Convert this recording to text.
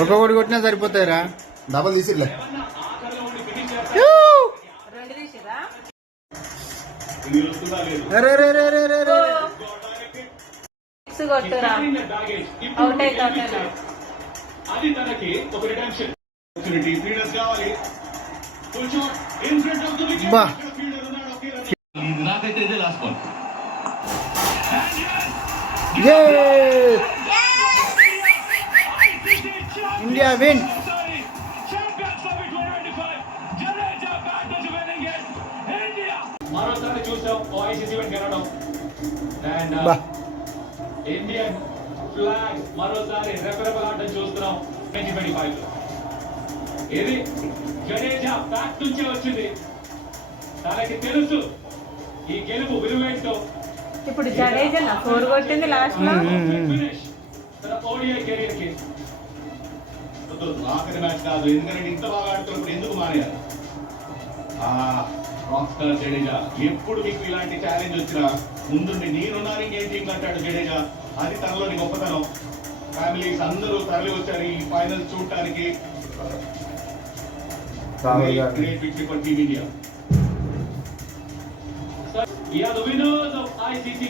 ఒక్కొక్కటి కొట్టినా సరిపోతాయిరా. డబల్ తీసిర్లే. అది తనకి ఒక రిడెంప్షన్ ఆపర్చునిటీ. ఫీల్డర్స్ కావాలి. నాకైతే ఇదే లాస్ట్ బాల్. India win. మరోసారి చూసాం ఓఐసీసీ గెలవడం. అండ్ ఇండియన్ ఫ్లాగ్ మరోసారి రెపరెపలాడడం చూస్తున్నాం 2025 లో. ఇది జడేజా బ్యాక్ నుంచే వచ్చింది. తనకి తెలుసు ఈ గెలుపు విలువేంటో. ఇప్పుడు జడేజా 4 కొట్టింది లాస్ట్ లో. తన ఓడిఐ కెరీర్ కి ఆఖరి మ్యాచ్ కాదు, ఎందుకంటే ఇంత బాగా ఆడుతున్నప్పుడు ఎందుకు మానేయాలి? రాక్ స్టార్ జడేజా ఎప్పుడు మీకు ఇలాంటి ఛాలెంజ్ వచ్చినా ముందుండి నేనున్నాను ఇంకేం టీం అంటాడు జడేజా. అది తనలోని గొప్పతనం. ఫ్యామిలీస్ అందరూ తరలి వచ్చారు ఈ ఫైనల్ చూడటానికి. Great victory for team India. We are the winners of ICC.